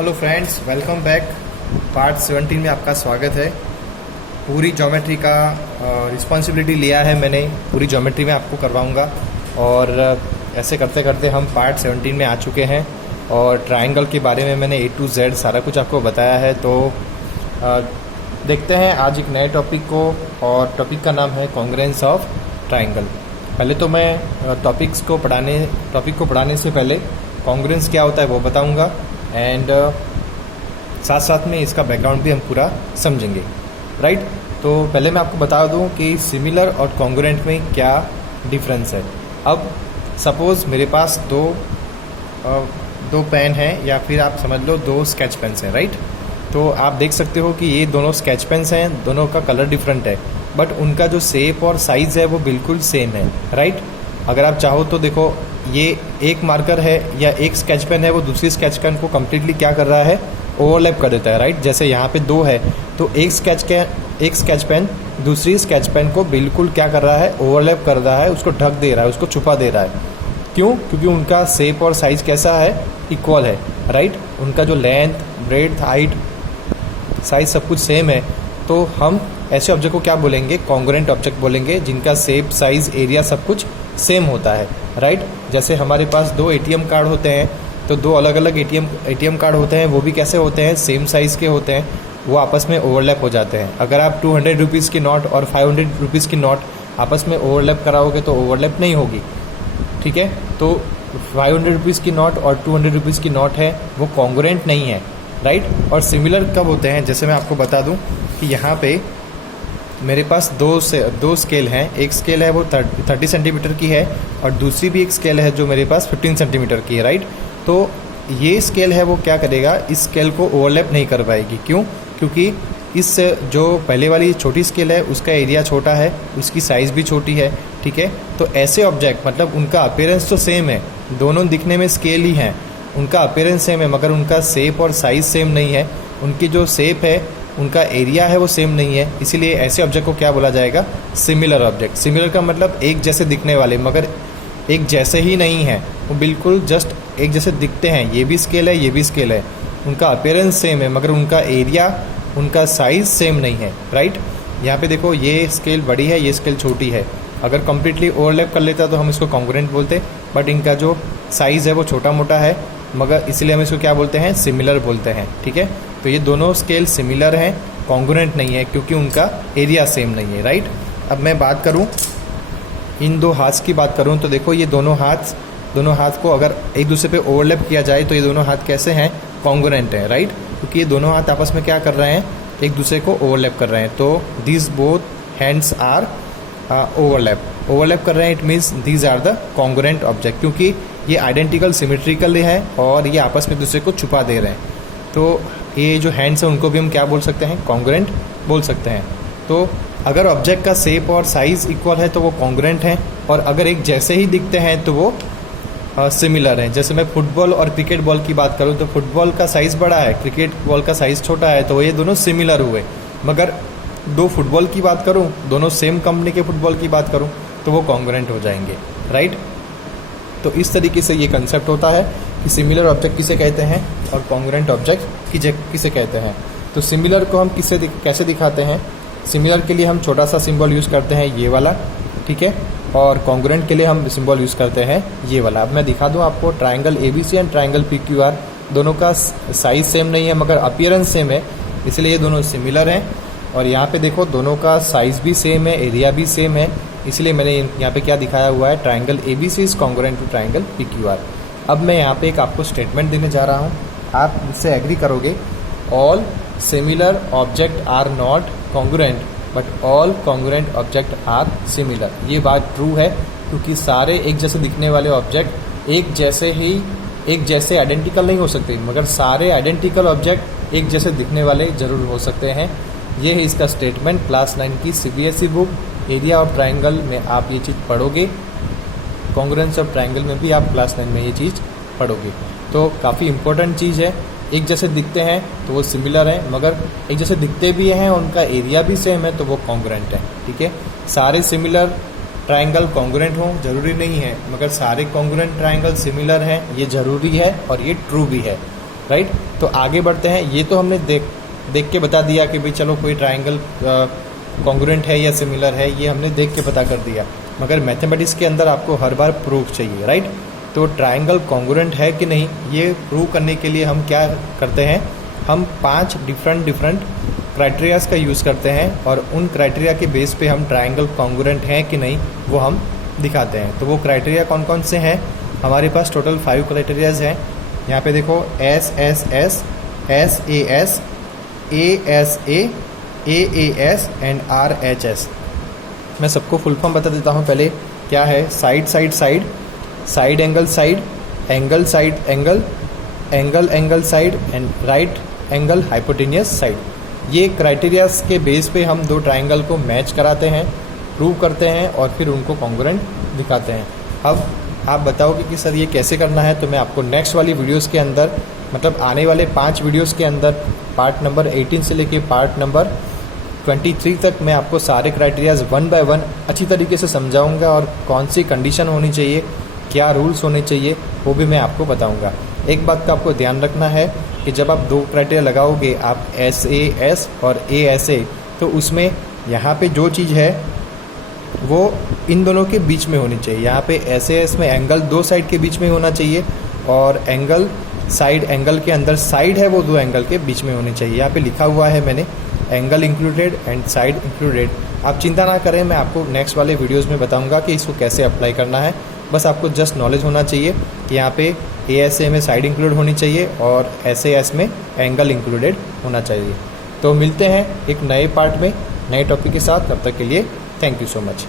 Hello friends, welcome back. Part 17 में आपका स्वागत है। पूरी ज्योमेट्री का रिस्पॉन्सिबिलिटी लिया है मैंने, पूरी ज्योमेट्री में आपको करवाऊंगा और ऐसे करते करते हम पार्ट 17 में आ चुके हैं और ट्रायंगल के बारे में मैंने A to Z सारा कुछ आपको बताया है। तो देखते हैं आज एक नए टॉपिक को, और टॉपिक का नाम है कॉन्ग्रुएंस ऑफ ट्रायंगल। पहले तो मैं टॉपिक को पढ़ाने से पहले कॉन्ग्रुएंस क्या होता है वो बताऊंगा, एंड साथ साथ में इसका बैकग्राउंड भी हम पूरा समझेंगे, राइट। तो पहले मैं आपको बता दूं कि सिमिलर और कॉन्ग्रुएंट में क्या डिफरेंस है। अब सपोज़ मेरे पास दो पेन हैं, या फिर आप समझ लो दो स्केच पेन्स हैं, राइट। तो आप देख सकते हो कि ये दोनों स्केच पेन्स हैं, दोनों का कलर डिफरेंट है, बट उनका जो शेप और साइज़ है वो बिल्कुल सेम है, राइट। अगर आप चाहो तो देखो, ये एक मार्कर है या एक स्केच पेन है, वो दूसरी स्केच पेन को कम्प्लीटली क्या कर रहा है, ओवरलैप कर देता है, राइट। जैसे यहाँ पे दो है तो एक स्केच पेन दूसरी स्केच पेन को बिल्कुल क्या कर रहा है, ओवरलैप कर रहा है, उसको ढक दे रहा है, उसको छुपा दे रहा है। क्यों? क्योंकि उनका शेप और साइज़ कैसा है, इक्वल है, राइट। उनका जो लेंथ, ब्रेड्थ, हाइट, साइज़ सब कुछ सेम है। तो हम ऐसे ऑब्जेक्ट को क्या बोलेंगे, कॉन्ग्रुएंट ऑब्जेक्ट बोलेंगे, जिनका शेप, साइज़, एरिया सब कुछ सेम होता है, राइट। जैसे हमारे पास दो ATM कार्ड होते हैं, तो दो अलग अलग ATM कार्ड होते हैं, वो भी कैसे होते हैं, सेम साइज़ के होते हैं, वो आपस में ओवरलैप हो जाते हैं। अगर आप 200 रुपीज़ की नोट और 500 रुपीज़ की नोट आपस में ओवरलैप कराओगे तो ओवरलैप नहीं होगी, ठीक है। तो 500 रुपीज़ की नोट और 200 रुपीज़ की नोट है, वो कॉन्ग्रुएंट नहीं है, राइट। और सिमिलर कब होते हैं, जैसे मैं आपको बता दूं कि यहाँ पे मेरे पास दो स्केल हैं। एक स्केल है वो 30 सेंटीमीटर की है, और दूसरी भी एक स्केल है जो मेरे पास 15 सेंटीमीटर की है, राइट। तो ये स्केल है वो क्या करेगा, इस स्केल को ओवरलैप नहीं कर पाएगी। क्यों? क्योंकि इस जो पहले वाली छोटी स्केल है उसका एरिया छोटा है, उसकी साइज़ भी छोटी है, ठीक है। तो ऐसे ऑब्जेक्ट, मतलब उनका अपीयरेंस तो सेम है, दोनों दिखने में स्केल ही हैं, उनका अपीयरेंस सेम है, मगर उनका शेप और साइज़ सेम नहीं है। उनकी जो शेप है, उनका एरिया है, वो सेम नहीं है। इसीलिए ऐसे ऑब्जेक्ट को क्या बोला जाएगा, सिमिलर ऑब्जेक्ट। सिमिलर का मतलब एक जैसे दिखने वाले, मगर एक जैसे ही नहीं है, वो बिल्कुल जस्ट एक जैसे दिखते हैं। ये भी स्केल है, ये भी स्केल है, उनका अपीयरेंस सेम है, मगर उनका एरिया, उनका साइज़ सेम नहीं है, राइट। यहाँ पे देखो, ये स्केल बड़ी है, ये स्केल छोटी है। अगर कम्प्लीटली ओवरलैप कर लेता तो हम इसको कॉन्ग्रुएंट बोलते, बट इनका जो साइज़ है वो छोटा मोटा है, मगर इसलिए हम इसको क्या बोलते हैं, सिमिलर बोलते हैं, ठीक है। तो ये दोनों स्केल सिमिलर हैं, कॉन्ग्रुएंट नहीं है, क्योंकि उनका एरिया सेम नहीं है, राइट। अब मैं बात करूं, इन दो हाथ की बात करूं, तो देखो ये दोनों हाथ को अगर एक दूसरे पे ओवरलैप किया जाए तो ये दोनों हाथ कैसे हैं, कॉन्ग्रुएंट हैं, राइट। क्योंकि ये दोनों हाथ आपस में क्या कर रहे हैं, एक दूसरे को ओवरलैप कर रहे हैं। तो this both hands are overlap कर रहे हैं, it means these are the congruent object, क्योंकि ये आइडेंटिकल सिमेट्रिकल है और ये आपस में दूसरे को छुपा दे रहे हैं। तो ये जो हैंड्स हैं उनको भी हम क्या बोल सकते हैं, कॉन्ग्रुएंट बोल सकते हैं। तो अगर ऑब्जेक्ट का शेप और साइज़ इक्वल है तो वो कॉन्ग्रुएंट हैं, और अगर एक जैसे ही दिखते हैं तो वो सिमिलर हैं। जैसे मैं फुटबॉल और क्रिकेट बॉल की बात करूँ तो फुटबॉल का साइज़ बड़ा है, क्रिकेट बॉल का साइज़ छोटा है, तो ये दोनों सिमिलर हुए। मगर दो फुटबॉल की बात करूँ, दोनों सेम कंपनी के फुटबॉल की बात करूँ, तो वो कॉन्ग्रुएंट हो जाएंगे, राइट। तो इस तरीके से ये कंसेप्ट होता है कि सिमिलर ऑब्जेक्ट किसे कहते हैं और कॉन्ग्रुएंट ऑब्जेक्ट किसे कहते हैं। तो सिमिलर को हम कैसे दिखाते हैं, सिमिलर के लिए हम छोटा सा सिंबल यूज़ करते हैं, ये वाला, ठीक है। और कॉन्ग्रुएंट के लिए हम सिंबल यूज़ करते हैं ये वाला। अब मैं दिखा दूं आपको, triangle ABC and triangle PQR दोनों का साइज़ सेम नहीं है, मगर अपीयरेंस सेम है, इसलिए ये दोनों सिमिलर हैं। और यहाँ पे देखो, दोनों का साइज़ भी सेम है, एरिया भी सेम है, इसलिए मैंने यहाँ पे क्या दिखाया हुआ है, triangle ABC is congruent to triangle PQR। अब मैं यहाँ पे एक आपको स्टेटमेंट देने जा रहा हूँ, आप मुझसे एग्री करोगे। All similar object are not congruent, but all congruent object are similar. ये बात ट्रू है, क्योंकि सारे एक जैसे दिखने वाले ऑब्जेक्ट एक जैसे आइडेंटिकल नहीं हो सकते, मगर सारे आइडेंटिकल ऑब्जेक्ट एक जैसे दिखने वाले जरूर हो सकते हैं। ये है इसका स्टेटमेंट। क्लास 9 की CBSE book area of triangle में आप ये चीज़ पढ़ोगे, कॉन्ग्रुएंस ऑफ ट्रायंगल में भी आप क्लास 9 में ये चीज़ पढ़ोगे। तो काफ़ी इंपॉर्टेंट चीज़ है। एक जैसे दिखते हैं तो वो सिमिलर हैं, मगर एक जैसे दिखते भी हैं और उनका एरिया भी सेम है तो वो कॉन्ग्रुएंट है, ठीक है। सारे सिमिलर ट्रायंगल कॉन्ग्रुएंट हों जरूरी नहीं है, मगर सारे कॉन्ग्रुएंट ट्रायंगल सिमिलर हैं ये ज़रूरी है और ये ट्रू भी है। राइट। तो आगे बढ़ते हैं। ये तो हमने देख के बता दिया कि भाई चलो कोई ट्राइंगल कॉन्ग्रुएंट है या सिमिलर है, ये हमने देख के पता कर दिया। मगर मैथमेटिक्स के अंदर आपको हर बार प्रूफ चाहिए, राइट। तो ट्राइंगल कॉन्ग्रुएंट है कि नहीं ये प्रूव करने के लिए हम क्या करते हैं, हम 5 डिफरेंट क्राइटेरियाज का यूज़ करते हैं और उन क्राइटेरिया के बेस पे हम ट्राइंगल कॉन्ग्रुएंट हैं कि नहीं वो हम दिखाते हैं। तो वो क्राइटेरिया कौन कौन से हैं, हमारे पास टोटल 5 क्राइटेरियाज हैं। यहाँ पे देखो SSS, SAS, ASA, AAS and RHS। मैं सबको फुल फॉर्म बता देता हूँ पहले क्या है। Side side side, side angle side, angle side angle, angle angle side and right angle hypotenuse side. ये क्राइटेरियाज के बेस पे हम 2 ट्राइंगल को मैच कराते हैं, प्रूव करते हैं और फिर उनको कॉन्ग्रुएंट दिखाते हैं। अब आप बताओगे कि सर ये कैसे करना है, तो मैं आपको नेक्स्ट वाली वीडियोस के अंदर, मतलब आने वाले 5 वीडियोस के अंदर पार्ट नंबर 18 से लेके पार्ट नंबर 23 तक मैं आपको सारे क्राइटेरियाज 1 बाय 1 अच्छी तरीके से समझाऊंगा और कौन सी कंडीशन होनी चाहिए, क्या रूल्स होने चाहिए, वो भी मैं आपको बताऊंगा। एक बात का आपको ध्यान रखना है कि जब आप 2 क्राइटेरिया लगाओगे, आप SAS और ASA, तो उसमें यहाँ पे जो चीज़ है वो इन दोनों के बीच में होनी चाहिए। यहाँ पे SAS में एंगल 2 साइड के बीच में होना चाहिए और एंगल साइड एंगल के अंदर साइड है वो 2 एंगल के बीच में होनी चाहिए। यहाँ पे लिखा हुआ है मैंने angle included and side included. आप चिंता ना करें, मैं आपको नेक्स्ट वाले वीडियोस में बताऊंगा कि इसको कैसे अप्लाई करना है। बस आपको जस्ट नॉलेज होना चाहिए कि यहाँ पे ASA में साइड इंक्लूड होनी चाहिए और SAS में एंगल इंक्लूडेड होना चाहिए। तो मिलते हैं एक नए पार्ट में नए टॉपिक के साथ। तब तक के लिए थैंक यू सो मच।